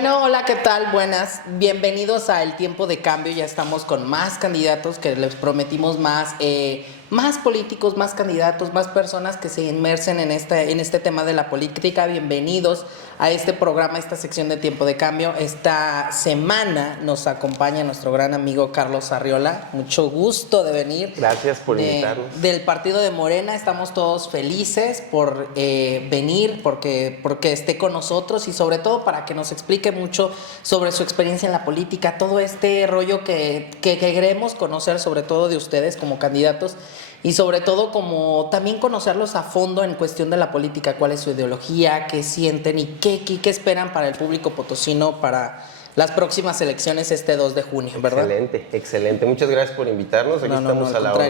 Bueno, hola, ¿qué tal? Buenas. Bienvenidos a El Tiempo de Cambio. Ya estamos con más candidatos que les prometimos más políticos, más candidatos, más personas que se inmersen en este tema de la política. Bienvenidos a este programa, esta sección de Tiempo de Cambio. Esta semana nos acompaña nuestro gran amigo Carlos Arriola. Mucho gusto de venir. Gracias por invitarnos. Del partido de Morena. Estamos todos felices por venir, porque esté con nosotros y sobre todo para que nos explique mucho sobre su experiencia en la política, todo este rollo que queremos conocer, sobre todo de ustedes como candidatos. Y sobre todo como también conocerlos a fondo en cuestión de la política, cuál es su ideología, qué sienten y qué esperan para el público potosino para las próximas elecciones este 2 de junio, ¿verdad? Excelente. Muchas gracias por invitarnos. Aquí estamos a la hora.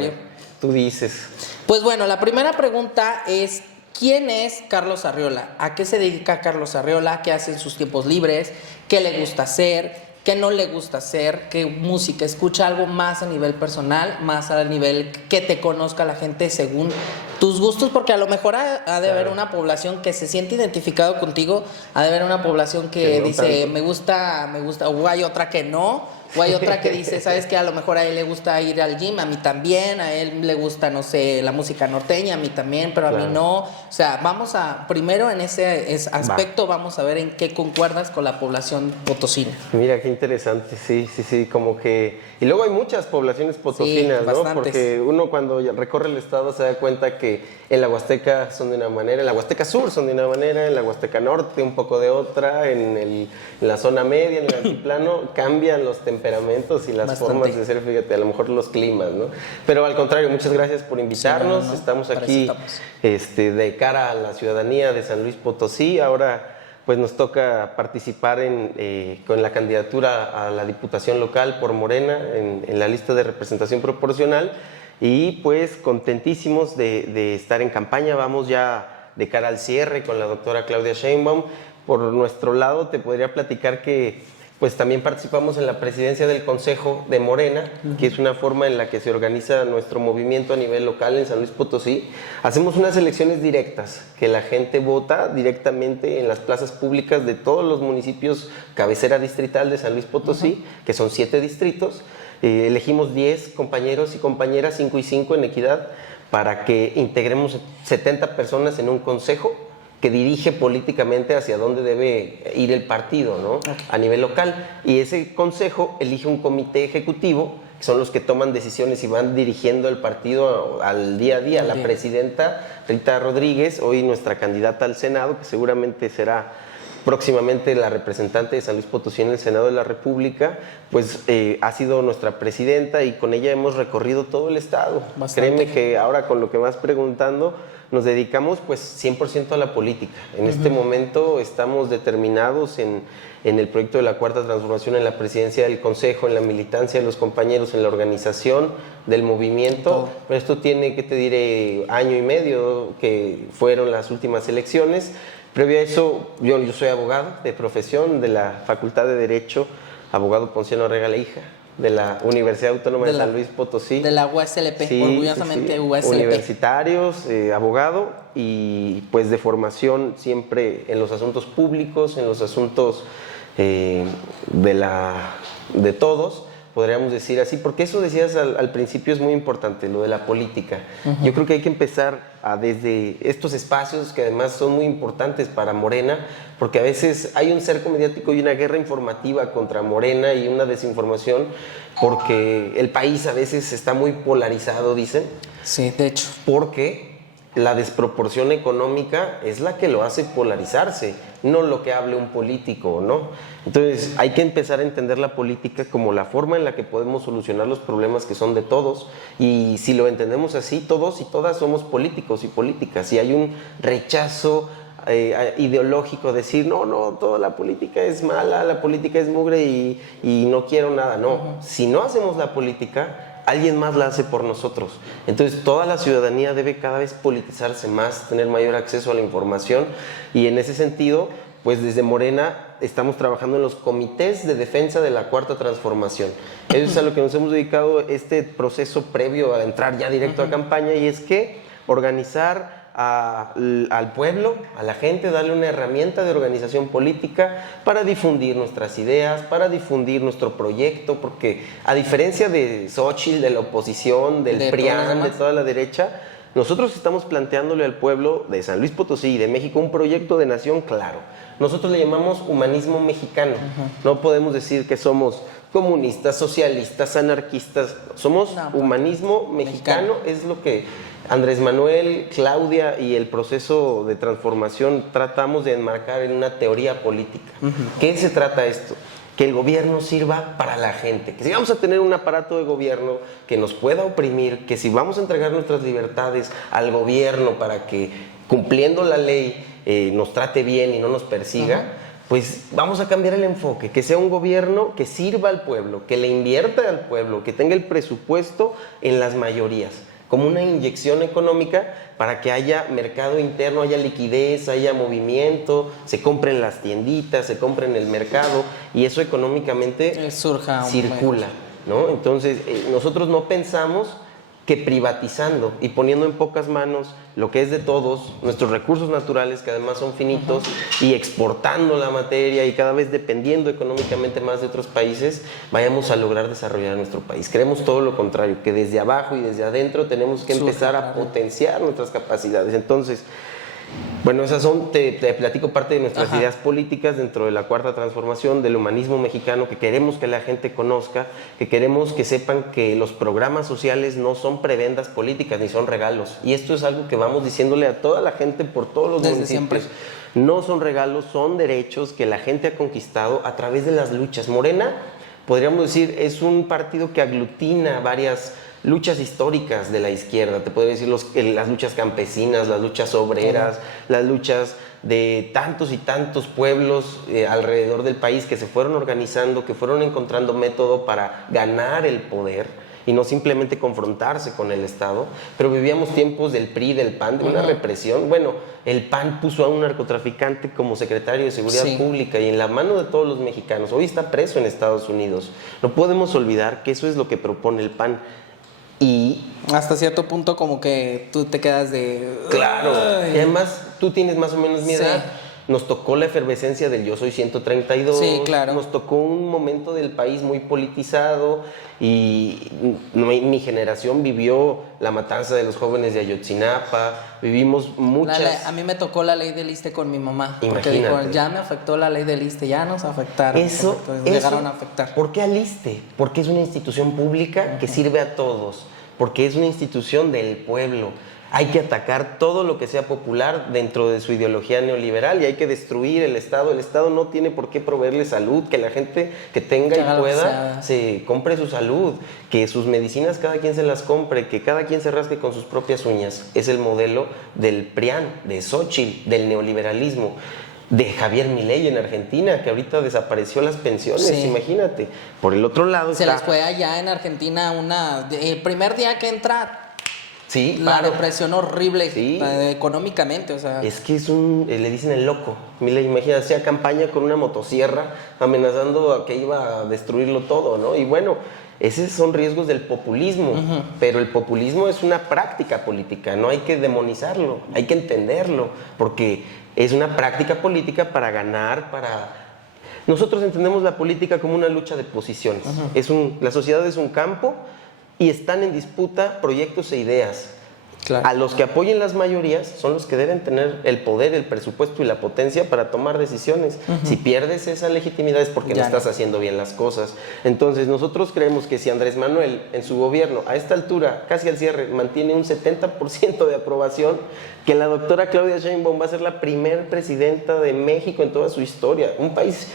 Tú dices. Pues bueno, la primera pregunta es, ¿quién es Carlos Arriola? ¿A qué se dedica Carlos Arriola? ¿Qué hace en sus tiempos libres? ¿Qué le gusta hacer? ¿Qué no le gusta hacer? ¿Qué música escucha? Algo más a nivel personal, más a nivel que te conozca la gente según tus gustos, porque a lo mejor ha de haber una población que se siente identificado contigo, ha de haber una población que no dice, tanto. me gusta, o hay otra que no, o hay otra que dice, ¿sabes qué? A lo mejor a él le gusta ir al gym, a mí también, a él le gusta, no sé, la música norteña, a mí también, pero a mí no. O sea, primero en ese aspecto vamos a ver en qué concuerdas con la población potosina. Mira, qué interesante, sí, como que... Y luego hay muchas poblaciones potosinas, sí, ¿no? Bastantes. Porque uno cuando recorre el estado se da cuenta que en la Huasteca son de una manera, en la Huasteca Sur son de una manera, en la Huasteca Norte un poco de otra, en la zona media, en el altiplano, cambian los temperamentos y las formas de ser, fíjate, a lo mejor los climas, ¿no? Pero al contrario, muchas gracias por invitarnos, sí, estamos aquí de cara a la ciudadanía de San Luis Potosí. Ahora pues nos toca participar con la candidatura a la Diputación Local por Morena en la lista de representación proporcional y pues contentísimos de estar en campaña. Vamos ya de cara al cierre con la doctora Claudia Sheinbaum. Por nuestro lado te podría platicar que pues también participamos en la presidencia del Consejo de Morena, que es una forma en la que se organiza nuestro movimiento a nivel local en San Luis Potosí. Hacemos unas elecciones directas, que la gente vota directamente en las plazas públicas de todos los municipios cabecera distrital de San Luis Potosí, que son 7 distritos. Elegimos 10 compañeros y compañeras, 5 y 5 en equidad, para que integremos 70 personas en un consejo que dirige políticamente hacia dónde debe ir el partido, ¿no? Okay. A nivel local. Y ese consejo elige un comité ejecutivo, que son los que toman decisiones y van dirigiendo el partido al día a día. La presidenta Rita Rodríguez, hoy nuestra candidata al Senado, que seguramente será próximamente la representante de San Luis Potosí en el Senado de la República, pues ha sido nuestra presidenta y con ella hemos recorrido todo el estado. Bastante. Créeme que ahora con lo que vas preguntando, nos dedicamos pues 100% a la política. En este momento estamos determinados en el proyecto de la Cuarta Transformación, en la presidencia del Consejo, en la militancia de los compañeros, en la organización del movimiento. Pero esto tiene, ¿qué te diré?, año y medio que fueron las últimas elecciones. Previo a eso, yo soy abogado de profesión de la Facultad de Derecho, abogado Ponciano Arriaga Leija, de la Universidad Autónoma de San Luis Potosí. De la USLP, sí, orgullosamente sí. USLP. Universitarios, abogado y pues de formación siempre en los asuntos públicos, en los asuntos de todos, podríamos decir así, porque eso decías al principio es muy importante, lo de la política. Yo creo que hay que empezar desde estos espacios que además son muy importantes para Morena, porque a veces hay un cerco mediático y una guerra informativa contra Morena y una desinformación, porque el país a veces está muy polarizado, dicen. Sí, de hecho. Porque la desproporción económica es la que lo hace polarizarse, no lo que hable un político, ¿no? Entonces hay que empezar a entender la política como la forma en la que podemos solucionar los problemas que son de todos, y si lo entendemos así, todos y todas somos políticos y políticas, y hay un rechazo ideológico, decir no, toda la política es mala, la política es mugre y no quiero nada, no. Si no hacemos la política, alguien más la hace por nosotros. Entonces toda la ciudadanía debe cada vez politizarse más, tener mayor acceso a la información, y en ese sentido, pues desde Morena estamos trabajando en los comités de defensa de la Cuarta Transformación. Eso es a lo que nos hemos dedicado este proceso previo a entrar ya directo a campaña, y es que organizar al pueblo, a la gente, darle una herramienta de organización política para difundir nuestras ideas, para difundir nuestro proyecto, porque a diferencia de Xóchitl, de la oposición, del PRIAN, de toda la derecha, nosotros estamos planteándole al pueblo de San Luis Potosí y de México un proyecto de nación claro. Nosotros le llamamos humanismo mexicano. No podemos decir que somos comunistas, socialistas, anarquistas. Somos humanismo mexicano, es lo que Andrés Manuel, Claudia y el proceso de transformación tratamos de enmarcar en una teoría política. ¿Qué se trata esto? Que el gobierno sirva para la gente, que si vamos a tener un aparato de gobierno que nos pueda oprimir, que si vamos a entregar nuestras libertades al gobierno para que cumpliendo la ley nos trate bien y no nos persiga, pues vamos a cambiar el enfoque, que sea un gobierno que sirva al pueblo, que le invierta al pueblo, que tenga el presupuesto en las mayorías, como una inyección económica para que haya mercado interno, haya liquidez, haya movimiento, se compren las tienditas, se compren el mercado y eso económicamente circula, ¿no? Entonces, nosotros no pensamos que privatizando y poniendo en pocas manos lo que es de todos, nuestros recursos naturales, que además son finitos, y exportando la materia y cada vez dependiendo económicamente más de otros países, vayamos a lograr desarrollar nuestro país. Creemos todo lo contrario, que desde abajo y desde adentro tenemos que empezar a potenciar nuestras capacidades. Entonces, bueno, esas son, te platico parte de nuestras ideas políticas dentro de la Cuarta Transformación, del humanismo mexicano, que queremos que la gente conozca, que queremos que sepan que los programas sociales no son prebendas políticas ni son regalos. Y esto es algo que vamos diciéndole a toda la gente por todos los municipios. Siempre. No son regalos, son derechos que la gente ha conquistado a través de las luchas. Morena, podríamos decir, es un partido que aglutina varias luchas históricas de la izquierda, te podría decir las luchas campesinas, las luchas obreras, las luchas de tantos y tantos pueblos alrededor del país que se fueron organizando, que fueron encontrando método para ganar el poder y no simplemente confrontarse con el Estado, pero vivíamos tiempos del PRI, del PAN, de una represión. Bueno, el PAN puso a un narcotraficante como secretario de Seguridad Pública y en la mano de todos los mexicanos. Hoy está preso en Estados Unidos. No podemos olvidar que eso es lo que propone el PAN. Y hasta cierto punto como que tú te quedas de... Claro, y además tú tienes más o menos mi edad. Nos tocó la efervescencia del Yo Soy 132. Sí, claro. Nos tocó un momento del país muy politizado y mi generación vivió la matanza de los jóvenes de Ayotzinapa, vivimos muchas... A mí me tocó la ley del ISSSTE con mi mamá. Imagínate. Porque dijo, ya me afectó la ley del ISSSTE, ya nos afectaron. Llegaron a afectar. ¿Por qué al ISSSTE? Porque es una institución pública que sirve a todos, porque es una institución del pueblo. Hay que atacar todo lo que sea popular dentro de su ideología neoliberal y hay que destruir el Estado. El Estado no tiene por qué proveerle salud, que la gente que tenga y pueda se compre su salud, que sus medicinas cada quien se las compre, que cada quien se rasque con sus propias uñas. Es el modelo del PRIAN, de Xóchitl, del neoliberalismo, de Javier Milei en Argentina, que ahorita desapareció las pensiones, imagínate. Por el otro lado se les fue allá en Argentina el primer día que entra... la depresión horrible económicamente, o sea. Es que le dicen el loco. Milei, imagínate, hacía campaña con una motosierra amenazando a que iba a destruirlo todo, ¿no? Y bueno, esos son riesgos del populismo, pero el populismo es una práctica política, no hay que demonizarlo, hay que entenderlo, porque es una práctica política para ganar, Nosotros entendemos la política como una lucha de posiciones. La sociedad es un campo y están en disputa proyectos e ideas. Claro. A los que apoyen las mayorías son los que deben tener el poder, el presupuesto y la potencia para tomar decisiones. Si pierdes esa legitimidad es porque no estás haciendo bien las cosas. Entonces nosotros creemos que si Andrés Manuel en su gobierno a esta altura, casi al cierre, mantiene un 70% de aprobación, que la doctora Claudia Sheinbaum va a ser la primer presidenta de México en toda su historia. Un país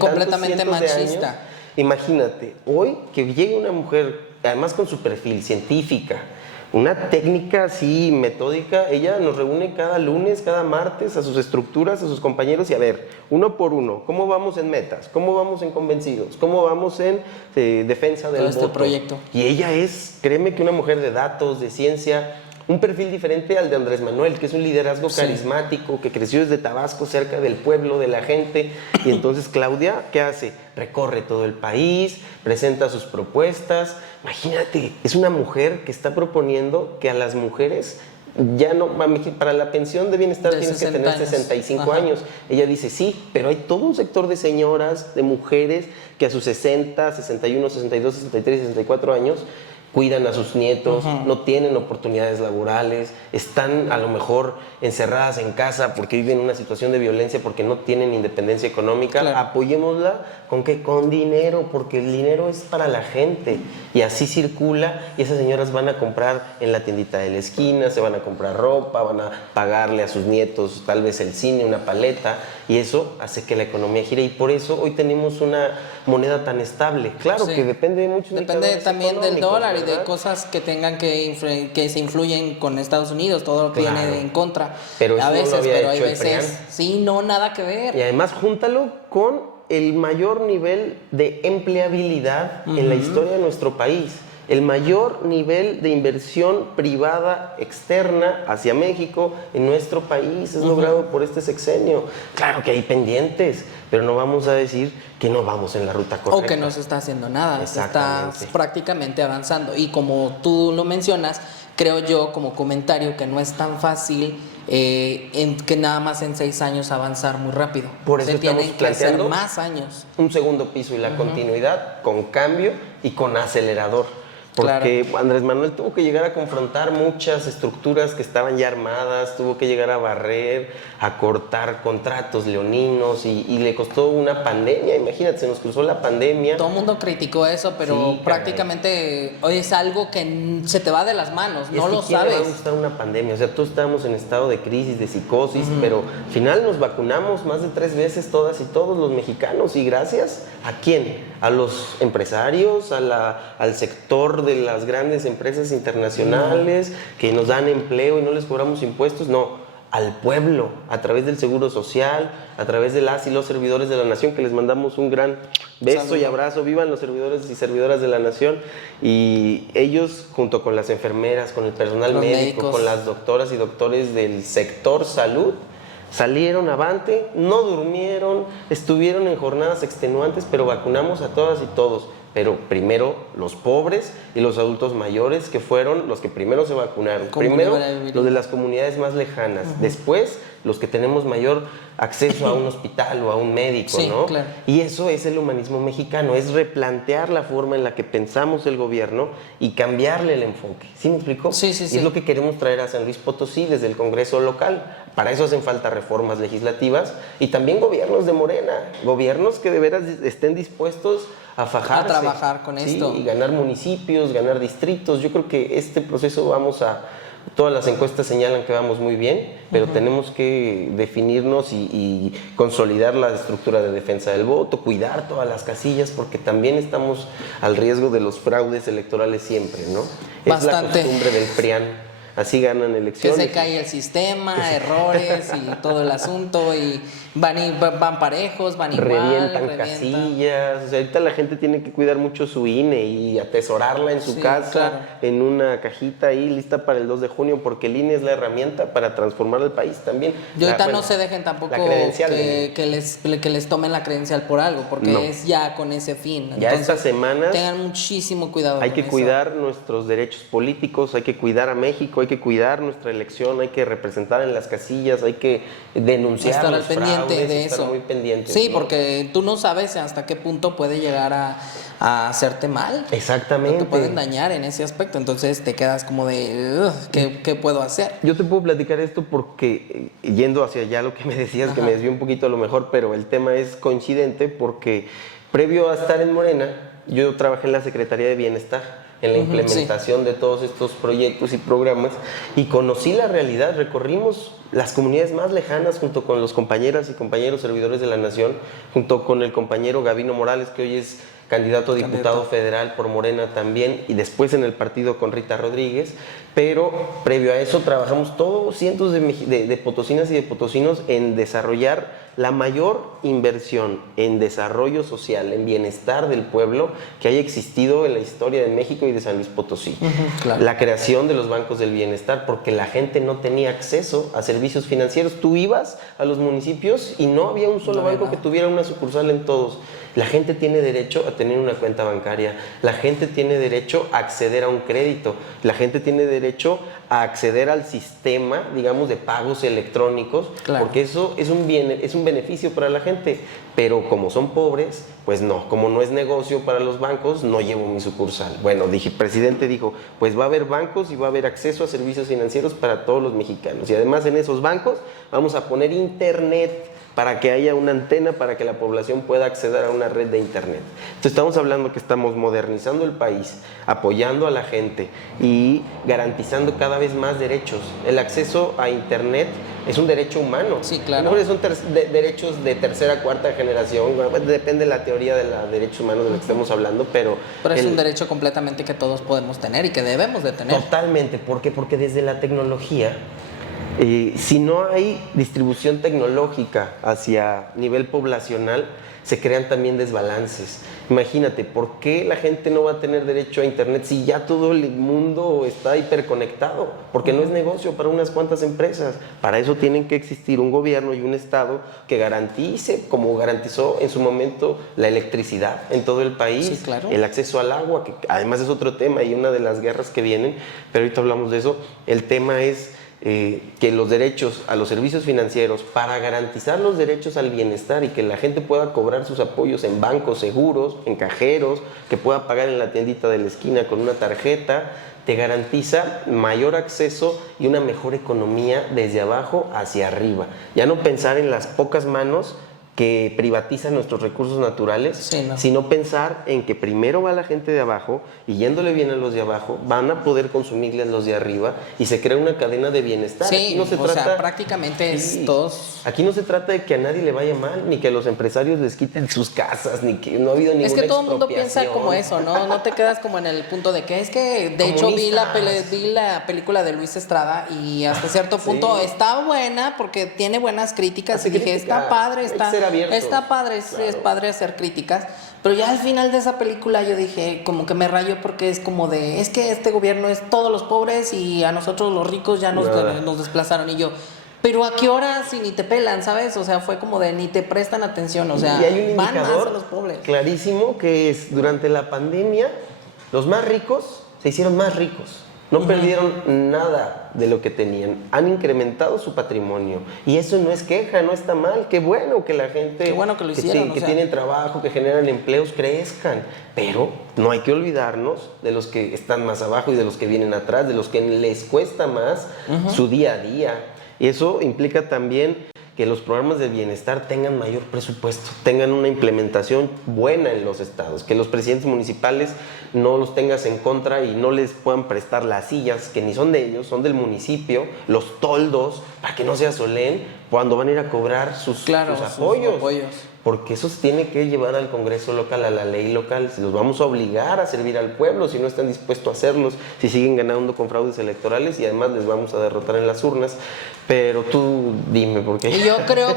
completamente machista. Imagínate, hoy que llegue una mujer, además con su perfil científica, una técnica así metódica, ella nos reúne cada lunes, cada martes a sus estructuras, a sus compañeros y a ver, uno por uno, ¿cómo vamos en metas? ¿Cómo vamos en convencidos? ¿Cómo vamos en defensa del voto? Proyecto. Y ella es, créeme que una mujer de datos, de ciencia, un perfil diferente al de Andrés Manuel, que es un liderazgo carismático, que creció desde Tabasco, cerca del pueblo, de la gente. Y entonces Claudia, ¿qué hace? Recorre todo el país, presenta sus propuestas. Imagínate, es una mujer que está proponiendo que a las mujeres ya no, para la pensión de bienestar De tienes que 60 tener años. 65 Ajá. años. Ella dice, sí, pero hay todo un sector de señoras, de mujeres, que a sus 60, 61, 62, 63, 64 años cuidan a sus nietos, no tienen oportunidades laborales, están a lo mejor encerradas en casa porque viven una situación de violencia, porque no tienen independencia económica. Claro. Apoyémosla ¿con qué? Con dinero, porque el dinero es para la gente y así circula y esas señoras van a comprar en la tiendita de la esquina, se van a comprar ropa, van a pagarle a sus nietos tal vez el cine, una paleta, y eso hace que la economía gire y por eso hoy tenemos una moneda tan estable. Claro Sí. que depende de muchos Depende indicadores también del económicos, dólar y de ¿verdad? cosas que tengan que se influyen con Estados Unidos, todo Claro. viene en contra. Pero eso a no lo veces, había pero hay hecho el veces, PRIAN. sí, no, nada que ver. Y además júntalo con el mayor nivel de empleabilidad en la historia de nuestro país. El mayor nivel de inversión privada externa hacia México en nuestro país es logrado por este sexenio. Claro que hay pendientes, pero no vamos a decir que no vamos en la ruta correcta. O que no se está haciendo nada, se está Exactamente. prácticamente avanzando. Y como tú lo mencionas, creo yo como comentario que no es tan fácil que nada más en 6 años avanzar muy rápido. Por eso se estamos tienen que hacer planteando más años. un segundo piso y la continuidad con cambio y con acelerador. Porque Andrés Manuel tuvo que llegar a confrontar muchas estructuras que estaban ya armadas, tuvo que llegar a barrer, a cortar contratos leoninos y le costó una pandemia. Imagínate, se nos cruzó la pandemia. Todo el mundo criticó eso, pero Sí, prácticamente hoy es algo que se te va de las manos, Y no es que lo ¿quién le va a sabes. gustar una pandemia? O sea, todos estábamos en estado de crisis, de psicosis, pero al final nos vacunamos más de 3 veces todas y todos los mexicanos. ¿Y gracias a quién? A los empresarios, al sector de las grandes empresas internacionales que nos dan empleo y no les cobramos impuestos. No, al pueblo, a través del Seguro Social, a través de las y los servidores de la nación, que les mandamos un gran beso Saludo. y abrazo. Vivan los servidores y servidoras de la nación. Y ellos, junto con las enfermeras, con el personal Los médico, médicos. con las doctoras y doctores del sector salud, salieron avante, no durmieron, estuvieron en jornadas extenuantes, pero vacunamos a todas y todos. Pero primero los pobres y los adultos mayores, que fueron los que primero se vacunaron. Como Primero vulnerabilidad. los de las comunidades más lejanas. Después los que tenemos mayor acceso a un hospital o a un médico, Sí, ¿no? claro. Y eso es el humanismo mexicano, es replantear la forma en la que pensamos el gobierno y cambiarle el enfoque. ¿Sí me explico? Sí, sí, Y sí. es lo que queremos traer a San Luis Potosí desde el Congreso local. Para eso hacen falta reformas legislativas y también gobiernos de Morena, gobiernos que de veras estén dispuestos a fajarse. A trabajar con Sí, esto. y ganar municipios, ganar distritos. Yo creo que este proceso todas las encuestas señalan que vamos muy bien, pero tenemos que definirnos y consolidar la estructura de defensa del voto, cuidar todas las casillas, porque también estamos al riesgo de los fraudes electorales siempre, ¿no? Bastante. Es la costumbre del PRIAN. Así ganan Que elecciones. se cae el sistema, errores y todo el asunto, y van parejos, van igual, Revientan casillas. O sea, ahorita la gente tiene que cuidar mucho su INE y atesorarla en su Sí, casa, claro. en una cajita ahí lista para el 2 de junio, porque el INE es la herramienta para transformar el país también. Y ahorita Bueno, no se dejen tampoco la credencial que les tomen la credencial por algo, porque No. es ya con ese fin. Ya Entonces, estas semanas tengan muchísimo cuidado hay con que eso. cuidar nuestros derechos políticos, hay que cuidar a México, hay que cuidar nuestra elección, hay que representar en las casillas, hay que denunciar Estar al los pendiente fraudes, de estar eso. muy pendientes. Sí, ¿no? porque tú no sabes hasta qué punto puede llegar a hacerte mal. Exactamente. Te pueden dañar en ese aspecto. Entonces te quedas como de, ¿qué puedo hacer? Yo te puedo platicar esto porque, yendo hacia allá lo que me decías, que Ajá. me desvió un poquito a lo mejor, pero el tema es coincidente porque previo a estar en Morena, yo trabajé en la Secretaría de Bienestar, en la implementación de todos estos proyectos y programas, y conocí la realidad. Recorrimos las comunidades más lejanas junto con los compañeras y compañeros servidores de la Nación, junto con el compañero Gabino Morales, que hoy es candidato a diputado federal por Morena también, y después en el partido con Rita Rodríguez. Pero previo a eso trabajamos todos, cientos de potosinas y de potosinos, en desarrollar la mayor inversión en desarrollo social, en bienestar del pueblo que haya existido en la historia de México y de San Luis Potosí. Claro. La creación de los bancos del bienestar, porque la gente no tenía acceso a servicios financieros. Tú ibas a los municipios y no había un solo No había banco que nada. tuviera una sucursal en todos. La gente tiene derecho a tener una cuenta bancaria, la gente tiene derecho a acceder a un crédito, la gente tiene derecho a acceder al sistema, digamos, de pagos electrónicos, claro, porque eso es un beneficio para la gente, pero como son pobres, pues no, como no es negocio para los bancos, no llevo mi sucursal. Bueno, el presidente dijo, pues va a haber bancos y va a haber acceso a servicios financieros para todos los mexicanos, y además en esos bancos vamos a poner internet, para que haya una antena, para que la población pueda acceder a una red de internet. Entonces estamos hablando que estamos modernizando el país, apoyando a la gente y garantizando cada vez más derechos. El acceso a internet es un derecho humano. Sí, claro. Son derechos de tercera, cuarta generación, depende de la teoría de los derechos humanos de lo que estemos hablando, pero es un derecho completamente que todos podemos tener y que debemos de tener. Totalmente, ¿por qué? Porque desde la tecnología, si no hay distribución tecnológica hacia nivel poblacional, se crean también desbalances. Imagínate, ¿por qué la gente no va a tener derecho a internet si ya todo el mundo está hiperconectado? Porque no es negocio para unas cuantas empresas. Para eso tienen que existir un gobierno y un estado que garantice, como garantizó en su momento la electricidad en todo el país, sí, claro, el acceso al agua, que además es otro tema y una de las guerras que vienen, pero ahorita hablamos de eso. El tema es que los derechos a los servicios financieros, para garantizar los derechos al bienestar y que la gente pueda cobrar sus apoyos en bancos seguros, en cajeros, que pueda pagar en la tiendita de la esquina con una tarjeta, te garantiza mayor acceso y una mejor economía desde abajo hacia arriba. Ya no pensar en las pocas manos que privatizan nuestros recursos naturales, sí, no, sino pensar en que primero va la gente de abajo y yéndole bien a los de abajo, van a poder consumirles los de arriba y se crea una cadena de bienestar. Sí, aquí no se trata, sea, prácticamente sí, es todos. Aquí no se trata de que a nadie le vaya mal, ni que a los empresarios les quiten sus casas, ni que no ha habido ninguna expropiación. Es que todo el mundo piensa como eso, ¿no? No te quedas como en el punto de que es que, de hecho, vi la película de Luis Estrada y hasta cierto punto sí, está buena porque tiene buenas críticas y dije, está padre, está padre, claro, es padre hacer críticas, pero ya al final de esa película yo dije, como que me rayo porque es como de, es que este gobierno es todos los pobres y a nosotros los ricos ya nos desplazaron, y yo, pero ¿a qué hora si ni te pelan, sabes? O sea, fue como de ni te prestan atención, o sea, y hay un van más a los pobres. Clarísimo que es, durante la pandemia, los más ricos se hicieron más ricos. No perdieron nada de lo que tenían, han incrementado su patrimonio y eso no es queja, no está mal, qué bueno que la gente que lo hicieron, que tienen trabajo, que generan empleos, crezcan, pero no hay que olvidarnos de los que están más abajo y de los que vienen atrás, de los que les cuesta más su día a día, y eso implica también que los programas de bienestar tengan mayor presupuesto, tengan una implementación buena en los estados, que los presidentes municipales no los tengas en contra y no les puedan prestar las sillas, que ni son de ellos, son del municipio, los toldos, para que no sea solén, cuando van a ir a cobrar sus apoyos. Porque eso se tiene que llevar al Congreso local, a la ley local. Si los vamos a obligar a servir al pueblo, si no están dispuestos a hacerlos, si siguen ganando con fraudes electorales y además les vamos a derrotar en las urnas. Pero tú dime por qué. Y yo creo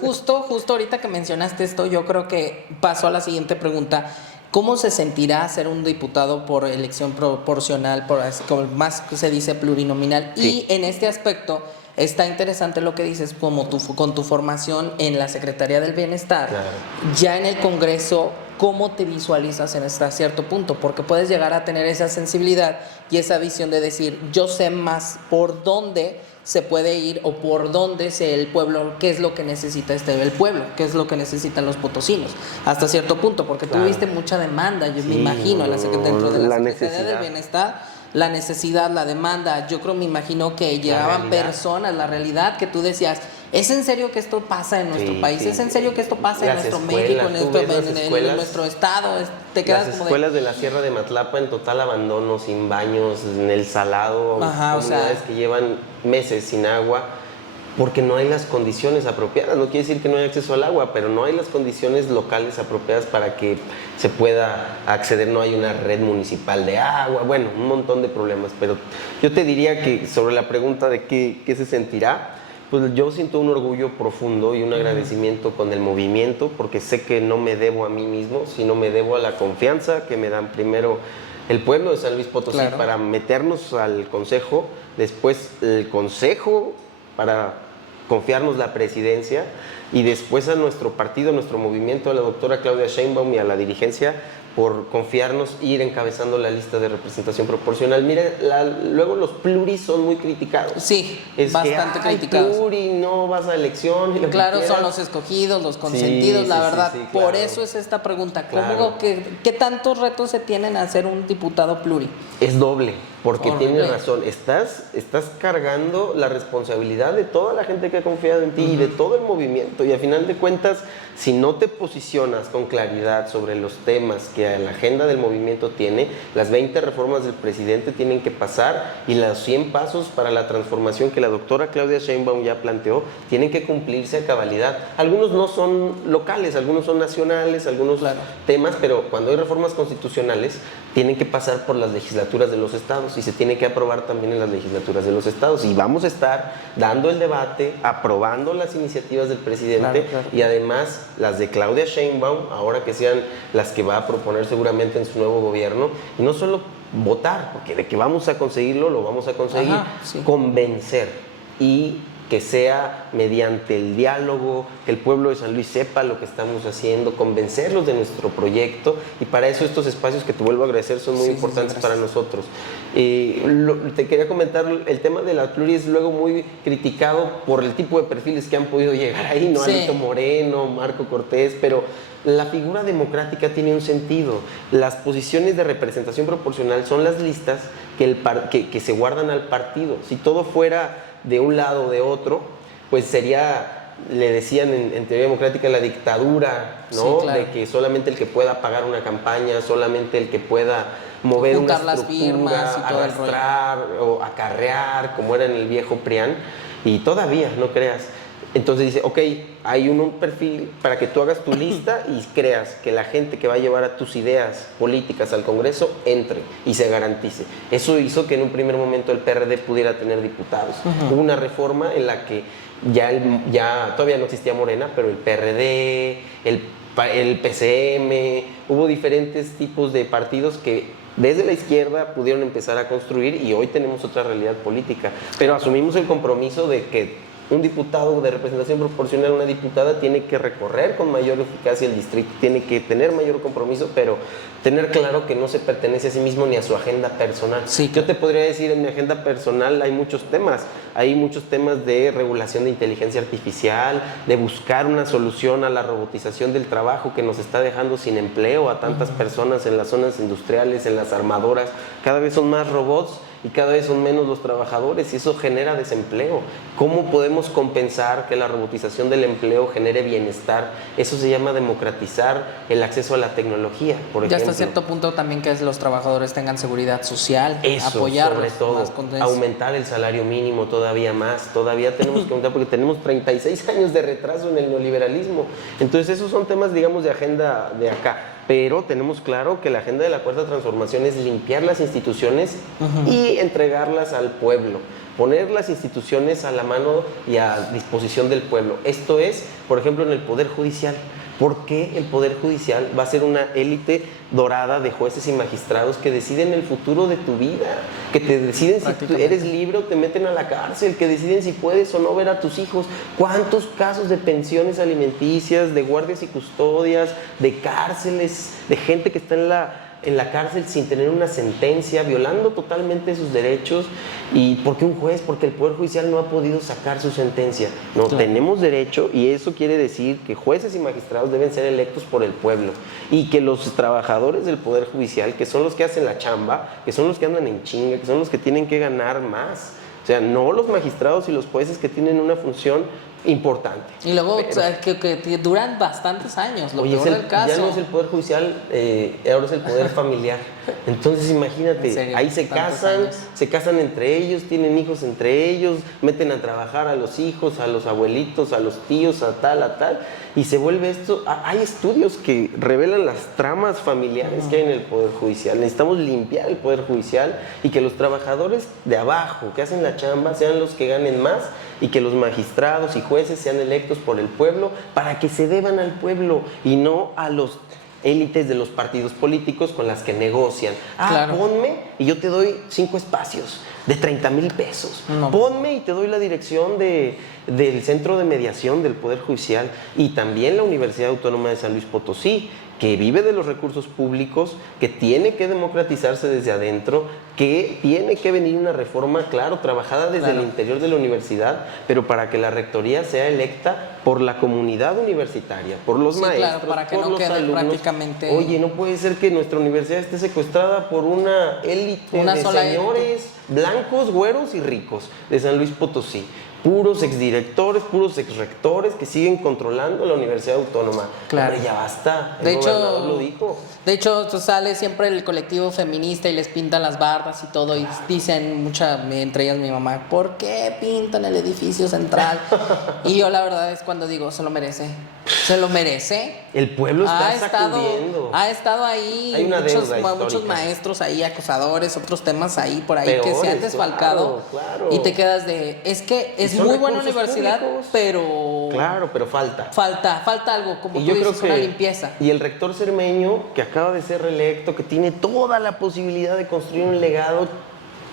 justo ahorita que mencionaste esto, yo creo que paso a la siguiente pregunta. ¿Cómo se sentirá ser un diputado por elección proporcional, como más se dice plurinominal? Sí. Y en este aspecto está interesante lo que dices, como con tu formación en la Secretaría del Bienestar, claro, ya en el Congreso, ¿cómo te visualizas en hasta cierto punto? Porque puedes llegar a tener esa sensibilidad y esa visión de decir, yo sé más por dónde se puede ir o por dónde sé el pueblo, qué es lo que necesita el pueblo, qué es lo que necesitan los potosinos, hasta cierto punto, porque claro, tuviste mucha demanda, yo me imagino, dentro de la Secretaría del Bienestar, la necesidad, la demanda, yo creo, me imagino que llegaban personas, la realidad, que tú decías, ¿es en serio que esto pasa en nuestro país? ¿Es en serio que esto pasa en nuestro México, en nuestro estado? Te quedas las escuelas de la Sierra de Matlapa en total abandono, sin baños, en el salado, comunidades que llevan meses sin agua, porque no hay las condiciones apropiadas. No quiere decir que no hay acceso al agua, pero no hay las condiciones locales apropiadas para que se pueda acceder. No hay una red municipal de agua, bueno, un montón de problemas. Pero yo te diría que sobre la pregunta de qué se sentirá, pues yo siento un orgullo profundo y un agradecimiento con el movimiento, porque sé que no me debo a mí mismo, sino me debo a la confianza que me dan primero el pueblo de San Luis Potosí, claro, para meternos al consejo, después el consejo para confiarnos la presidencia y después a nuestro partido, a nuestro movimiento, a la doctora Claudia Sheinbaum y a la dirigencia por confiarnos ir encabezando la lista de representación proporcional. Mira, luego los pluris son muy criticados. Sí, bastante criticados. Pluri, no vas a elección. Claro, son los escogidos, los consentidos, sí, la verdad. Sí, claro. Por eso es esta pregunta. Claro. ¿Qué tantos retos se tienen a ser un diputado pluri? Es doble, porque Horrible. tienes razón. Estás cargando la responsabilidad de toda la gente que ha confiado en ti y de todo el movimiento. Y a final de cuentas, si no te posicionas con claridad sobre los temas que la agenda del movimiento tiene, las 20 reformas del presidente tienen que pasar y los 100 pasos para la transformación que la doctora Claudia Sheinbaum ya planteó tienen que cumplirse a cabalidad. Algunos no son locales, algunos son nacionales, algunos temas, pero cuando hay reformas constitucionales tienen que pasar por las legislaturas de los estados y se tiene que aprobar también en las legislaturas de los estados. Y vamos a estar dando el debate, aprobando las iniciativas del presidente y además las de Claudia Sheinbaum, ahora que sean las que va a proponer seguramente en su nuevo gobierno, y no solo votar, porque de que vamos a conseguirlo, lo vamos a conseguir, convencer y que sea mediante el diálogo, que el pueblo de San Luis sepa lo que estamos haciendo, convencerlos de nuestro proyecto, y para eso estos espacios que te vuelvo a agradecer son muy importantes para nosotros. Te quería comentar, el tema de la pluri es luego muy criticado por el tipo de perfiles que han podido llegar ahí, ¿no? Alito Moreno, Marco Cortés, pero la figura democrática tiene un sentido. Las posiciones de representación proporcional son las listas que se guardan al partido. Si todo fuera de un lado o de otro, pues sería, le decían en teoría democrática, la dictadura, ¿no? Sí, claro. De que solamente el que pueda pagar una campaña, solamente el que pueda mover juntar una estructura, arrastrar o acarrear, como era en el viejo PRIAN, y todavía, no creas. Entonces dice, ok, hay un perfil para que tú hagas tu lista y creas que la gente que va a llevar a tus ideas políticas al Congreso entre y se garantice. Eso hizo que en un primer momento el PRD pudiera tener diputados. Hubo una reforma en la que ya todavía no existía Morena, pero el PRD, el PCM, hubo diferentes tipos de partidos que desde la izquierda pudieron empezar a construir y hoy tenemos otra realidad política. Pero asumimos el compromiso de que un diputado de representación proporcional, una diputada, tiene que recorrer con mayor eficacia el distrito, tiene que tener mayor compromiso, pero tener claro que no se pertenece a sí mismo ni a su agenda personal. Sí. Yo te podría decir, en mi agenda personal hay muchos temas de regulación de inteligencia artificial, de buscar una solución a la robotización del trabajo que nos está dejando sin empleo a tantas personas en las zonas industriales, en las armadoras. Cada vez son más robots y cada vez son menos los trabajadores y eso genera desempleo. ¿Cómo podemos compensar que la robotización del empleo genere bienestar? Eso se llama democratizar el acceso a la tecnología, por ejemplo. Ya hasta cierto punto también que los trabajadores tengan seguridad social, eso, apoyarlos. Sobre todo, aumentar el salario mínimo todavía más. Todavía tenemos que aumentar porque tenemos 36 años de retraso en el neoliberalismo. Entonces esos son temas, digamos, de agenda de acá. Pero tenemos claro que la agenda de la Cuarta Transformación es limpiar las instituciones y entregarlas al pueblo, poner las instituciones a la mano y a disposición del pueblo. Esto es, por ejemplo, en el Poder Judicial. ¿Por qué el Poder Judicial va a ser una élite dorada de jueces y magistrados que deciden el futuro de tu vida? Que te deciden si tú eres libre o te meten a la cárcel, que deciden si puedes o no ver a tus hijos. ¿Cuántos casos de pensiones alimenticias, de guardias y custodias, de cárceles, de gente que está en la cárcel sin tener una sentencia, violando totalmente sus derechos? ¿Y por qué un juez? Porque el Poder Judicial no ha podido sacar su sentencia. No, tenemos derecho y eso quiere decir que jueces y magistrados deben ser electos por el pueblo y que los trabajadores del Poder Judicial, que son los que hacen la chamba, que son los que andan en chinga, que son los que tienen que ganar más. O sea, no los magistrados y los jueces que tienen una función importante. Y luego, pero, o sea, que duran bastantes años, lo peor del caso. Ya no es el Poder Judicial, ahora es el Poder Familiar. Entonces, imagínate, ahí se casan entre ellos, tienen hijos entre ellos, meten a trabajar a los hijos, a los abuelitos, a los tíos, a tal, y se vuelve esto. Hay estudios que revelan las tramas familiares que hay en el Poder Judicial. Necesitamos limpiar el Poder Judicial y que los trabajadores de abajo, que hacen la chamba, sean los que ganen más y que los magistrados y jueces sean electos por el pueblo para que se deban al pueblo y no a los élites de los partidos políticos con las que negocian. Claro. Ponme y yo te doy 5 espacios de 30,000 pesos. No. Ponme y te doy la dirección del Centro de Mediación del Poder Judicial y también la Universidad Autónoma de San Luis Potosí, que vive de los recursos públicos, que tiene que democratizarse desde adentro, que tiene que venir una reforma, claro, trabajada desde el interior de la universidad, pero para que la rectoría sea electa por la comunidad universitaria, por los maestros, claro, para que por no los quede alumnos. prácticamente... Oye, no puede ser que nuestra universidad esté secuestrada por una élite Una de sola señores blancos, güeros y ricos de San Luis Potosí. Puros exdirectores, puros exrectores que siguen controlando la Universidad Autónoma. Claro. Hombre, ya basta. De El gobernador lo dijo. hecho, sale siempre el colectivo feminista y les pintan las bardas y todo, y dicen entre ellas mi mamá, ¿por qué pintan el edificio central? Y yo la verdad es cuando digo, se lo merece. Se lo merece. El pueblo está sacudiendo. Ha estado ahí. Hay una deuda muchos histórica. maestros ahí, acosadores, otros temas ahí por ahí que se Peores, han desfalcado. claro. Y te quedas de, es que es son muy buena recursos universidad, públicos. pero... Claro, pero falta. Falta algo, como Y tú yo dices, creo que una limpieza. Y el rector cermeño, que acaba de ser reelecto, que tiene toda la posibilidad de construir un legado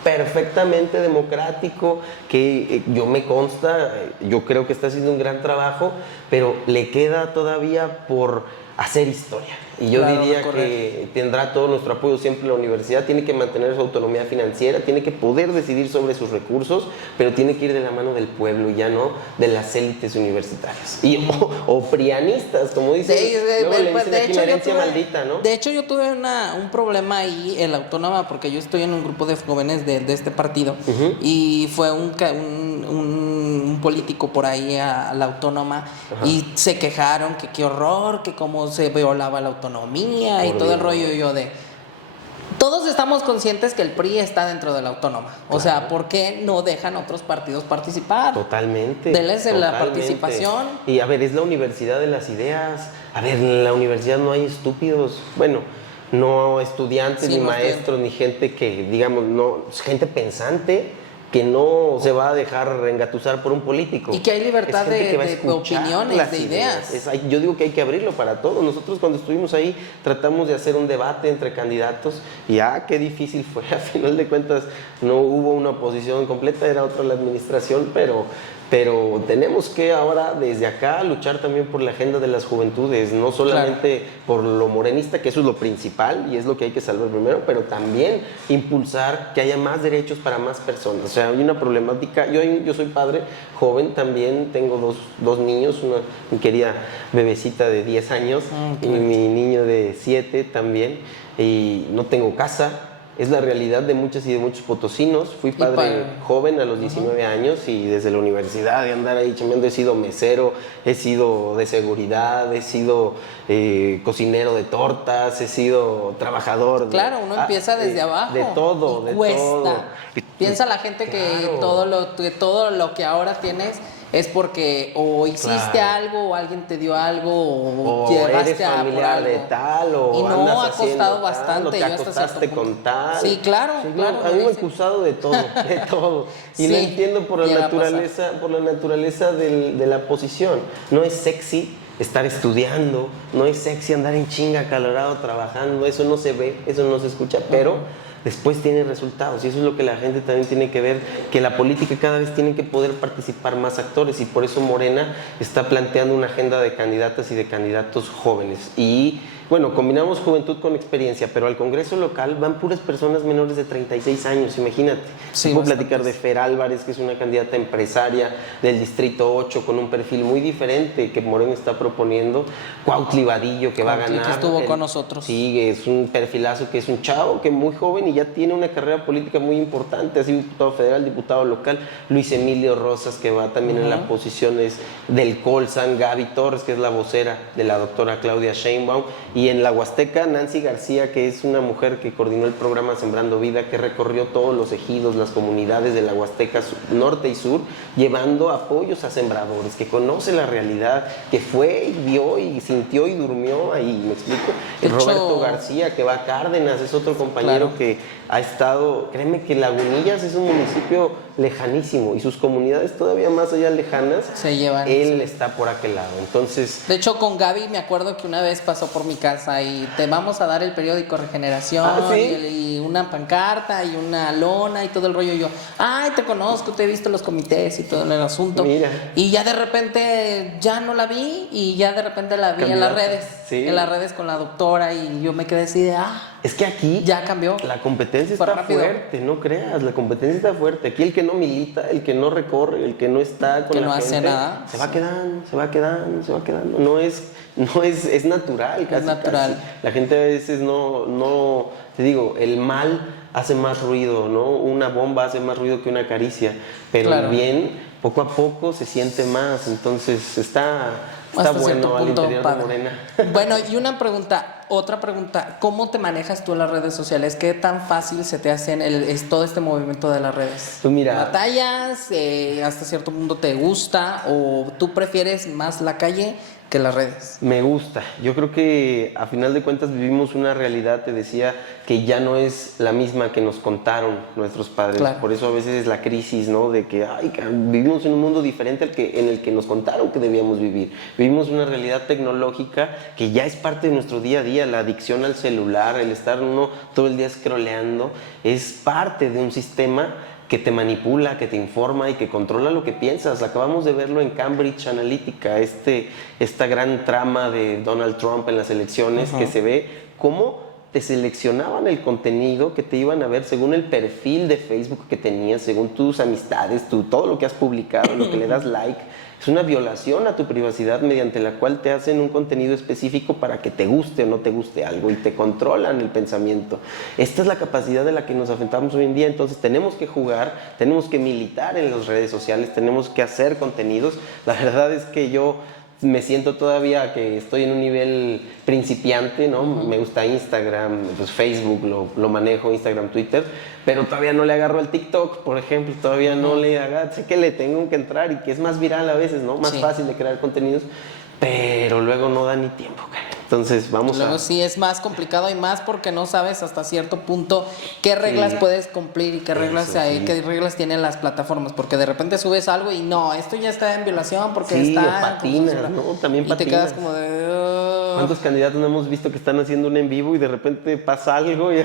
perfectamente democrático, que yo me consta, yo creo que está haciendo un gran trabajo, pero le queda todavía por hacer historia. Y yo diría que tendrá todo nuestro apoyo siempre la universidad, tiene que mantener su autonomía financiera, tiene que poder decidir sobre sus recursos, pero tiene que ir de la mano del pueblo y ya no de las élites universitarias. O prianistas, como dicen, luego le dicen aquí la herencia maldita, ¿no? De hecho, yo tuve un problema ahí en la Autónoma, porque yo estoy en un grupo de jóvenes de este partido, y fue un político por ahí a la Autónoma, y se quejaron que qué horror, que cómo se violaba la autonomía y todo el rollo. Yo de... Todos estamos conscientes que el PRI está dentro de la Autónoma. O sea, ¿por qué no dejan otros partidos participar? Totalmente. Denles la participación. Y a ver, es la universidad de las ideas. A ver, en la universidad no hay estúpidos. Bueno, no estudiantes, ni maestros, ni gente que, digamos, no, gente pensante que no se va a dejar engatusar por un político. Y que hay libertad de opiniones, de ideas. Yo digo que hay que abrirlo para todos. Nosotros cuando estuvimos ahí tratamos de hacer un debate entre candidatos y qué difícil fue. A final de cuentas no hubo una oposición completa, era otra la administración, pero tenemos que ahora desde acá luchar también por la agenda de las juventudes, no solamente por lo morenista, que eso es lo principal y es lo que hay que salvar primero, pero también impulsar que haya más derechos para más personas. O sea, hay una problemática, yo soy padre joven también, tengo dos niños, mi querida bebecita de 10 años y mi niño de 7 también, y no tengo casa. Es la realidad de muchas y de muchos potosinos. Fui padre joven a los 19 años y desde la universidad de andar ahí chambeando he sido mesero, he sido de seguridad, he sido cocinero de tortas, he sido trabajador. Claro, uno empieza desde abajo. De todo, de cuesta. todo. Piensa la gente que todo lo que ahora tienes es porque o hiciste algo o alguien te dio algo o llegaste eres familiar de tal o y no andas ha costado bastante, o te acostaste con tal. Sí, claro. A mí me han acusado de todo, de todo. Y lo entiendo por la naturaleza de la posición. No es sexy estar estudiando, no es sexy andar en chinga acalorado trabajando, eso no se ve, eso no se escucha, pero después tiene resultados y eso es lo que la gente también tiene que ver, que la política cada vez tiene que poder participar más actores y por eso Morena está planteando una agenda de candidatas y de candidatos jóvenes y bueno, combinamos juventud con experiencia, pero al Congreso local van puras personas menores de 36 años, imagínate. Sí, puedo platicar de Fer Álvarez, que es una candidata empresaria del Distrito 8 con un perfil muy diferente que Morena está proponiendo. Cuautli Vadillo, que va a ganar. Que estuvo con nosotros. Sí, es un perfilazo, que es un chavo que es muy joven y ya tiene una carrera política muy importante, ha sido diputado federal, diputado local. Luis Emilio Rosas, que va también en las posiciones del Colsan. Gaby Torres, que es la vocera de la doctora Claudia Sheinbaum. Y en la Huasteca, Nancy García, que es una mujer que coordinó el programa Sembrando Vida, que recorrió todos los ejidos, las comunidades de la Huasteca norte y sur, llevando apoyos a sembradores, que conoce la realidad, que fue y vio y sintió y durmió ahí, ¿me explico? Roberto García, que va a Cárdenas, es otro compañero que ha estado, créeme que Lagunillas es un municipio lejanísimo y sus comunidades todavía más allá lejanas, se llevan. Él está por aquel lado. Entonces, de hecho, con Gaby me acuerdo que una vez pasó por mi casa y te vamos a dar el periódico Regeneración. ¿Sí? y una pancarta y una lona y todo el rollo. Y yo, ay, te conozco, te he visto en los comités y todo el asunto. Mira. Y ya de repente ya no la vi y ya de repente la vi en las redes. Sí. En las redes con la doctora y yo me quedé así de, es que aquí ya cambió. La competencia está fuerte, no creas, la competencia está fuerte. Aquí el que no milita, el que no recorre, el que no está con que la no gente, hace nada, se va quedando, se va quedando, se va quedando. No es natural, casi. Es natural. Casi. La gente a veces no, te digo, el mal hace más ruido, ¿no? Una bomba hace más ruido que una caricia, pero el bien poco a poco se siente más, entonces está bueno al interior de Morena. Bueno, y otra pregunta, ¿cómo te manejas tú en las redes sociales? ¿Qué tan fácil se te hace todo este movimiento de las redes? Pues mira, ¿batallas? ¿Hasta cierto punto te gusta? ¿O tú prefieres más la calle que las redes? Me gusta. Yo creo que a final de cuentas vivimos una realidad, te decía, que ya no es la misma que nos contaron nuestros padres. Claro. Por eso a veces es la crisis, ¿no? De que vivimos en un mundo diferente en el que nos contaron que debíamos vivir. Vivimos una realidad tecnológica que ya es parte de nuestro día a día. La adicción al celular, el estar uno todo el día scrolleando, es parte de un sistema que te manipula, que te informa y que controla lo que piensas. Acabamos de verlo en Cambridge Analytica, esta gran trama de Donald Trump en las elecciones, que se ve cómo te seleccionaban el contenido que te iban a ver según el perfil de Facebook que tenías, según tus amistades, todo lo que has publicado, lo que le das like. Es una violación a tu privacidad mediante la cual te hacen un contenido específico para que te guste o no te guste algo y te controlan el pensamiento. Esta es la capacidad de la que nos afrontamos hoy en día, entonces tenemos que jugar, tenemos que militar en las redes sociales, tenemos que hacer contenidos. La verdad es que yo me siento todavía que estoy en un nivel principiante, ¿no? Me gusta Instagram, pues Facebook lo manejo, Instagram, Twitter, pero todavía no le agarro al TikTok, por ejemplo, todavía no le agarro, sé que le tengo que entrar y que es más viral a veces, ¿no? Más fácil de crear contenidos, pero luego no da ni tiempo, cara. Entonces luego sí es más complicado y más porque no sabes hasta cierto punto qué reglas puedes cumplir y qué reglas qué reglas tienen las plataformas, porque de repente subes algo y no, esto ya está en violación porque está patinas, ¿no? También patinas. Y te quedas como de ¿cuántos candidatos no hemos visto que están haciendo un en vivo y de repente pasa algo y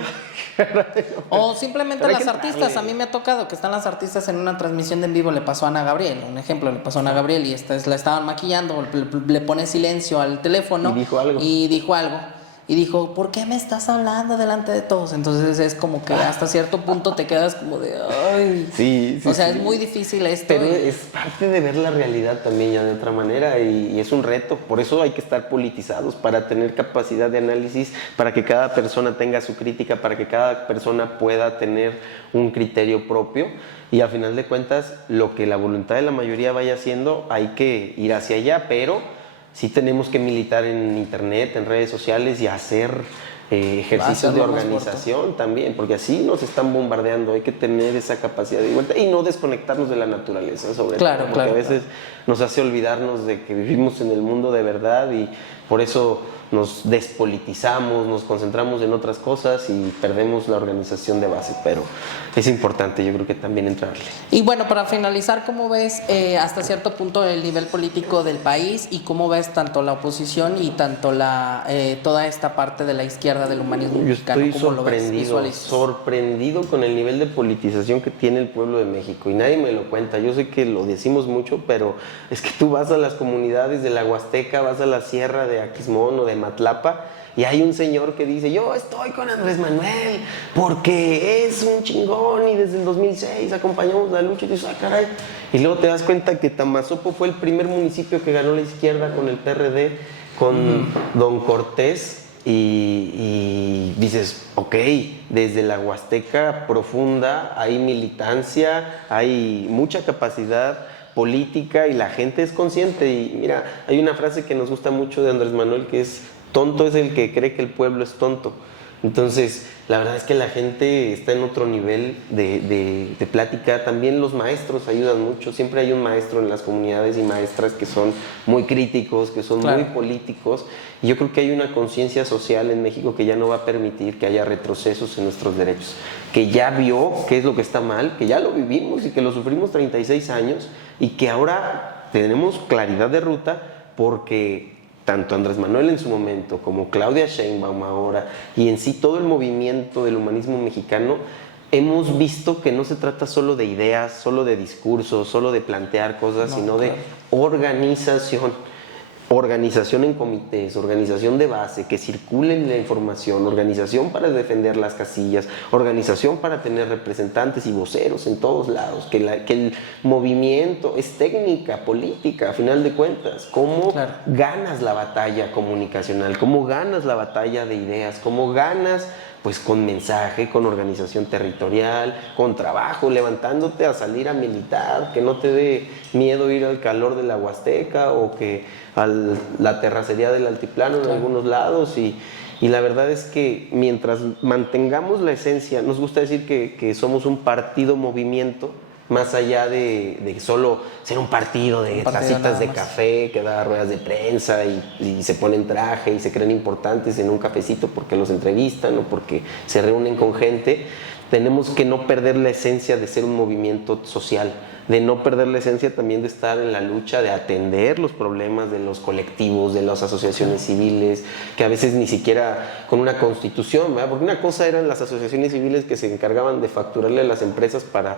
o simplemente las artistas? A mí me ha tocado que están las artistas en una transmisión de en vivo. Le pasó a Ana Gabriel, un ejemplo, le pasó a Ana Gabriel y la estaban maquillando, le pone silencio al teléfono y dijo algo y dijo, ¿por qué me estás hablando delante de todos? Entonces es como que hasta cierto punto te quedas como de ay. Sí, o sea, es muy difícil esto. Pero es parte de ver la realidad también ya de otra manera y es un reto. Por eso hay que estar politizados, para tener capacidad de análisis, para que cada persona tenga su crítica, para que cada persona pueda tener un criterio propio. Y a final de cuentas, lo que la voluntad de la mayoría vaya haciendo, hay que ir hacia allá, pero sí tenemos que militar en internet, en redes sociales y hacer ejercicios de organización también, porque así nos están bombardeando. Hay que tener esa capacidad de vuelta y no desconectarnos de la naturaleza, sobre todo, porque a veces nos hace olvidarnos de que vivimos en el mundo de verdad y por eso nos despolitizamos, nos concentramos en otras cosas y perdemos la organización de base, pero es importante, yo creo que también entrarle. Y bueno, para finalizar, ¿cómo ves hasta cierto punto el nivel político del país y cómo ves tanto la oposición y tanto toda esta parte de la izquierda del humanismo mexicano? Yo estoy sorprendido con el nivel de politización que tiene el pueblo de México y nadie me lo cuenta. Yo sé que lo decimos mucho, pero es que tú vas a las comunidades de la Huasteca, vas a la sierra de Aquismón o de Matlapa y hay un señor que dice, yo estoy con Andrés Manuel porque es un chingón y desde el 2006 acompañamos la lucha y dices, caray. Y luego te das cuenta que Tamazopo fue el primer municipio que ganó la izquierda con el PRD, con Don Cortés. Y dices, ok, desde la Huasteca profunda hay militancia, hay mucha capacidad política y la gente es consciente. Y mira, hay una frase que nos gusta mucho de Andrés Manuel que es, tonto es el que cree que el pueblo es tonto. Entonces, la verdad es que la gente está en otro nivel de plática. También los maestros ayudan mucho. Siempre hay un maestro en las comunidades y maestras que son muy críticos, que son muy políticos. Y yo creo que hay una conciencia social en México que ya no va a permitir que haya retrocesos en nuestros derechos. Que ya vio qué es lo que está mal, que ya lo vivimos y que lo sufrimos 36 años y que ahora tenemos claridad de ruta porque tanto Andrés Manuel en su momento como Claudia Sheinbaum ahora y en sí todo el movimiento del humanismo mexicano, hemos visto que no se trata solo de ideas, solo de discursos, solo de plantear cosas, sino de organización. Organización en comités, organización de base, que circule la información, organización para defender las casillas, organización para tener representantes y voceros en todos lados, que el movimiento es técnica, política, a final de cuentas. ¿Cómo ganas la batalla comunicacional? ¿Cómo ganas la batalla de ideas? ¿Cómo ganas? Pues con mensaje, con organización territorial, con trabajo, levantándote a salir a militar, que no te dé miedo ir al calor de la Huasteca o que a la terracería del altiplano en algunos lados y la verdad es que mientras mantengamos la esencia, nos gusta decir que somos un partido movimiento, más allá de solo ser un partido de tacitas de café que da ruedas de prensa y se ponen traje y se creen importantes en un cafecito porque los entrevistan o porque se reúnen con gente. Tenemos que no perder la esencia de ser un movimiento social, de no perder la esencia también de estar en la lucha, de atender los problemas de los colectivos, de las asociaciones civiles, que a veces ni siquiera con una constitución, ¿verdad? Porque una cosa eran las asociaciones civiles que se encargaban de facturarle a las empresas para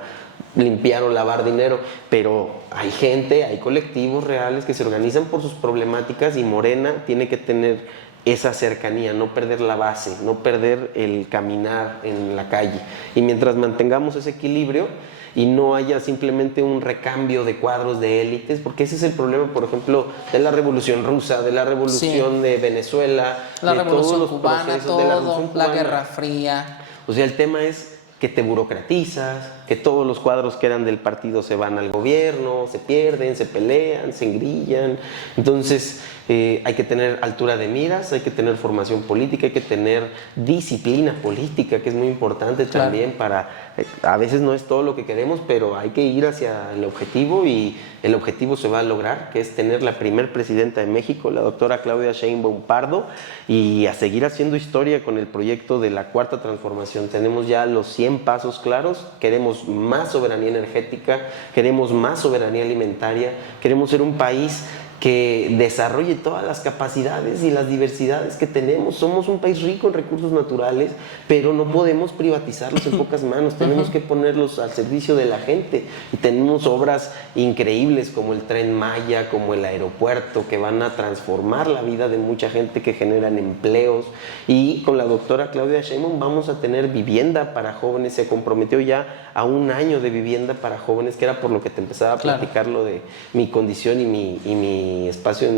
limpiar o lavar dinero, pero hay gente, hay colectivos reales que se organizan por sus problemáticas y Morena tiene que tener esa cercanía, no perder la base, no perder el caminar en la calle. Y mientras mantengamos ese equilibrio y no haya simplemente un recambio de cuadros de élites, porque ese es el problema, por ejemplo, de la Revolución Rusa, de la Revolución de Venezuela, la de Revolución todos los Cubana, procesos de la Revolución Cubana. La Guerra Fría. O sea, el tema es que te burocratizas, que todos los cuadros que eran del partido se van al gobierno, se pierden, se pelean, se engrillan. Entonces, hay que tener altura de miras, hay que tener formación política, hay que tener disciplina política, que es muy importante también para... a veces no es todo lo que queremos, pero hay que ir hacia el objetivo y el objetivo se va a lograr, que es tener la primer presidenta de México, la doctora Claudia Sheinbaum Pardo, y a seguir haciendo historia con el proyecto de la Cuarta Transformación. Tenemos ya los 100 pasos claros, queremos más soberanía energética, queremos más soberanía alimentaria, queremos ser un país que desarrolle todas las capacidades y las diversidades que tenemos. Somos un país rico en recursos naturales, pero no podemos privatizarlos en pocas manos. Tenemos que ponerlos al servicio de la gente. Y tenemos obras increíbles como el Tren Maya, como el aeropuerto, que van a transformar la vida de mucha gente, que generan empleos. Y con la doctora Claudia Sheinbaum vamos a tener vivienda para jóvenes. Se comprometió ya a 1 año de vivienda para jóvenes, que era por lo que te empezaba a platicar lo de mi condición y mi espacio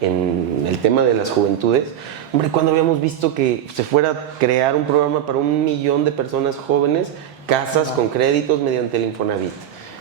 en el tema de las juventudes. Hombre, cuando habíamos visto que se fuera a crear un programa para 1 millón de personas jóvenes, casas con créditos mediante el Infonavit?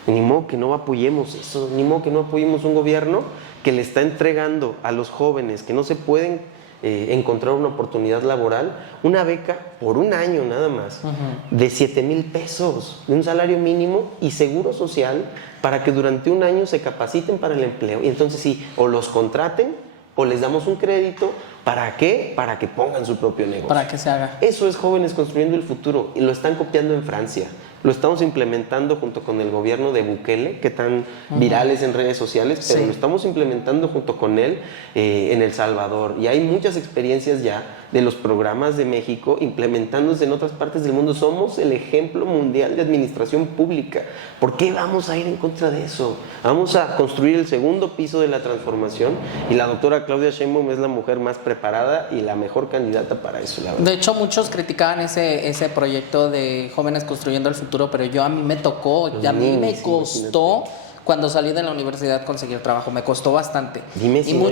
Ni modo que no apoyemos eso, ni modo que no apoyemos un gobierno que le está entregando a los jóvenes que no se pueden encontrar una oportunidad laboral, una beca por 1 año nada más, de 7,000 pesos, de un salario mínimo y seguro social, para que durante 1 año se capaciten para el empleo. Y entonces sí, o los contraten o les damos un crédito. ¿Para qué? Para que pongan su propio negocio. Para que se haga. Eso es Jóvenes Construyendo el Futuro, y lo están copiando en Francia. Lo estamos implementando junto con el gobierno de Bukele, que están virales en redes sociales, pero lo estamos implementando junto con él en El Salvador. Y hay muchas experiencias ya de los programas de México implementándose en otras partes del mundo. Somos el ejemplo mundial de administración pública. ¿Por qué vamos a ir en contra de eso? Vamos a construir el 2.º piso de la transformación, y la doctora Claudia Sheinbaum es la mujer más preparada y la mejor candidata para eso, la verdad. De hecho, muchos criticaban ese proyecto de Jóvenes Construyendo el Futuro, pero a mí me tocó, y a mí me costó cuando salí de la universidad conseguir trabajo, me costó bastante. Dime si y no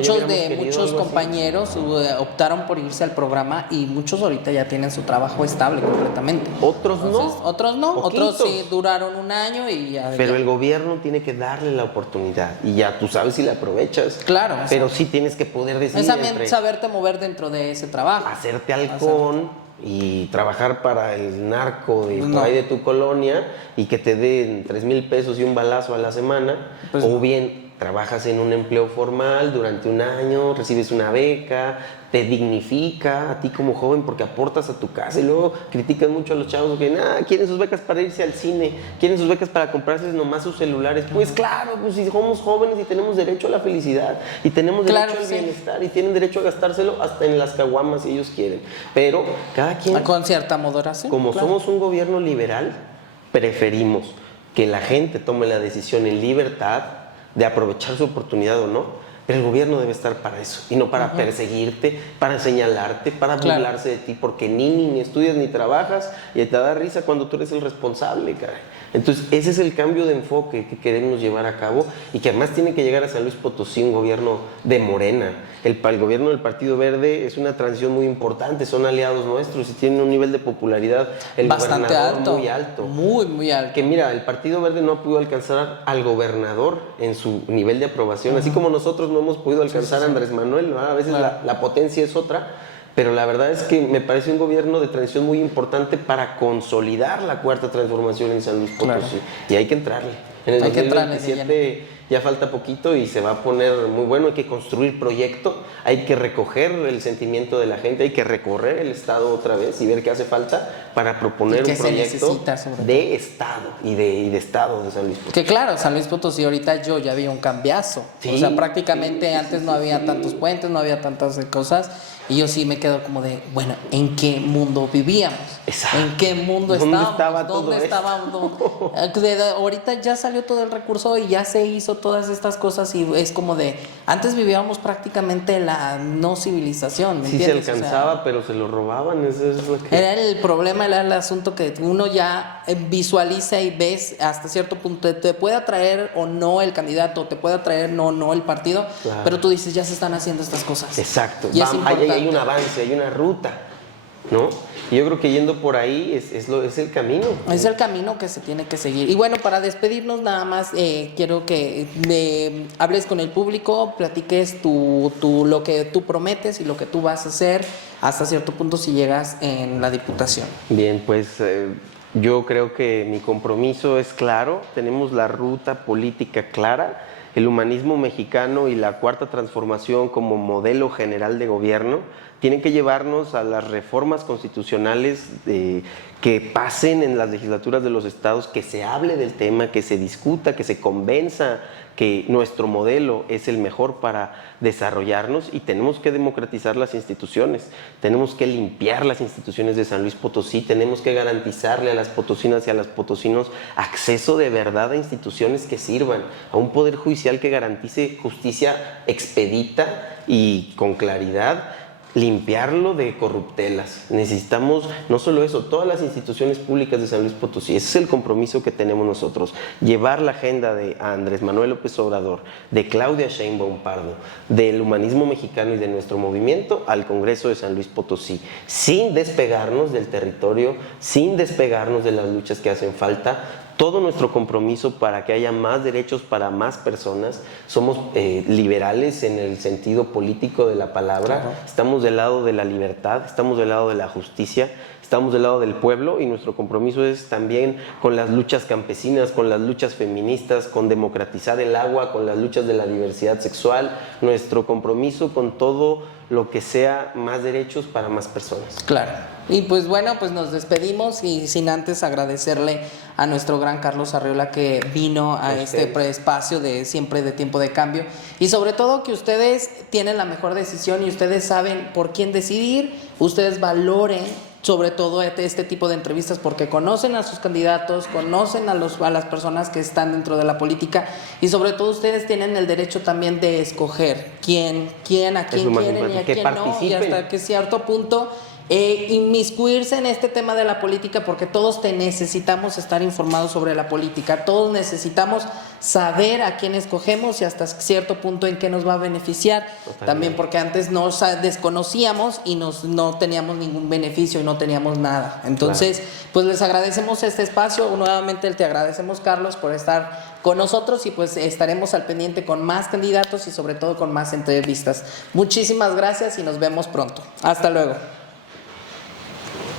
muchos compañeros optaron por irse al programa, y muchos ahorita ya tienen su trabajo estable completamente. Otros no. Otros no, Poquitos. otros sí duraron 1 año y ya. Pero el gobierno tiene que darle la oportunidad, y ya tú sabes si la aprovechas. Claro. Pero sí tienes que poder decidir. Es también saberte mover dentro de ese trabajo. Hacerte halcón y trabajar para el narco de por ahí de tu colonia y que te den 3,000 pesos y un balazo a la semana, pues o bien trabajas en un empleo formal durante un año, recibes una beca, te dignifica a ti como joven porque aportas a tu casa, y luego critican mucho a los chavos que quieren sus becas para irse al cine, quieren sus becas para comprarse nomás sus celulares. Pues claro, pues si somos jóvenes y tenemos derecho a la felicidad y tenemos derecho al bienestar y tienen derecho a gastárselo hasta en las caguamas si ellos quieren, pero cada quien con cierta moderación. Como somos un gobierno liberal, preferimos que la gente tome la decisión en libertad de aprovechar su oportunidad o no, pero el gobierno debe estar para eso y no para perseguirte, para señalarte, para burlarse de ti, porque ni estudias ni trabajas y te da risa cuando tú eres el responsable, caray. Entonces ese es el cambio de enfoque que queremos llevar a cabo y que además tiene que llegar a San Luis Potosí, un gobierno de Morena. El gobierno del Partido Verde es una transición muy importante, son aliados nuestros y tienen un nivel de popularidad bastante alto, muy alto. Muy alto. Que mira, el Partido Verde no pudo alcanzar al gobernador en su nivel de aprobación, así como nosotros no hemos podido alcanzar a Andrés Manuel, ¿no? A veces la potencia es otra, pero la verdad es que me parece un gobierno de transición muy importante para consolidar la cuarta transformación en San Luis Potosí. Y hay que entrarle. En el 2027 ya falta poquito y se va a poner muy bueno. Hay que construir proyecto, hay que recoger el sentimiento de la gente, hay que recorrer el Estado otra vez y ver qué hace falta para proponer un proyecto de Estado y de Estado de San Luis Potosí. Que claro, San Luis Potosí ahorita ya había un cambiazo. O sea, prácticamente antes no había tantos puentes, no había tantas cosas. Y yo sí me quedo como de, bueno, ¿en qué mundo vivíamos? Exacto. ¿En qué mundo estábamos? ¿Dónde estábamos? Ahorita ya salió todo el recurso y ya se hizo todas estas cosas y es como de, antes vivíamos prácticamente la no civilización, ¿me entiendes? Sí se alcanzaba, pero se lo robaban, eso es lo que... Era el problema, era el asunto que uno ya visualiza y ves hasta cierto punto, te puede atraer o no el candidato, te puede atraer no el partido, pero tú dices, ya se están haciendo estas cosas. Exacto, y es importante. Hay un avance, hay una ruta, ¿no? Y yo creo que yendo por ahí es el camino. Es el camino que se tiene que seguir. Y bueno, para despedirnos nada más, quiero que hables con el público, platiques lo que tú prometes y lo que tú vas a hacer hasta cierto punto si llegas en la Diputación. Bien, pues yo creo que mi compromiso es claro, tenemos la ruta política clara, el humanismo mexicano y la cuarta transformación como modelo general de gobierno tienen que llevarnos a las reformas constitucionales que pasen en las legislaturas de los estados, que se hable del tema, que se discuta, que se convenza que nuestro modelo es el mejor para desarrollarnos y tenemos que democratizar las instituciones, tenemos que limpiar las instituciones de San Luis Potosí, tenemos que garantizarle a las potosinas y a los potosinos acceso de verdad a instituciones que sirvan, a un poder judicial que garantice justicia expedita y con claridad, limpiarlo de corruptelas. Necesitamos no solo eso, todas las instituciones públicas de San Luis Potosí. Ese es el compromiso que tenemos nosotros, llevar la agenda de Andrés Manuel López Obrador, de Claudia Sheinbaum Pardo, del humanismo mexicano y de nuestro movimiento al Congreso de San Luis Potosí, sin despegarnos del territorio, sin despegarnos de las luchas que hacen falta. Todo nuestro compromiso para que haya más derechos para más personas. Somos liberales en el sentido político de la palabra. Estamos del lado de la libertad, estamos del lado de la justicia, estamos del lado del pueblo y nuestro compromiso es también con las luchas campesinas, con las luchas feministas, con democratizar el agua, con las luchas de la diversidad sexual. Nuestro compromiso con todo lo que sea más derechos para más personas. Claro. Y pues bueno, pues nos despedimos y sin antes agradecerle a nuestro gran Carlos Arriola que vino a este espacio de siempre de Tiempo de Cambio y sobre todo que ustedes tienen la mejor decisión y ustedes saben por quién decidir, ustedes valoren sobre todo este tipo de entrevistas porque conocen a sus candidatos, conocen a las personas que están dentro de la política y sobre todo ustedes tienen el derecho también de escoger a quién quieren y a quién no y hasta que cierto punto inmiscuirse en este tema de la política porque todos necesitamos estar informados sobre la política, todos necesitamos saber a quién escogemos y hasta cierto punto en qué nos va a beneficiar. Totalmente. También porque antes nos desconocíamos y no teníamos ningún beneficio y no teníamos nada. Entonces, pues les agradecemos este espacio, nuevamente te agradecemos Carlos por estar con nosotros y pues estaremos al pendiente con más candidatos y sobre todo con más entrevistas. Muchísimas gracias y nos vemos pronto. Hasta luego.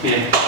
Bien.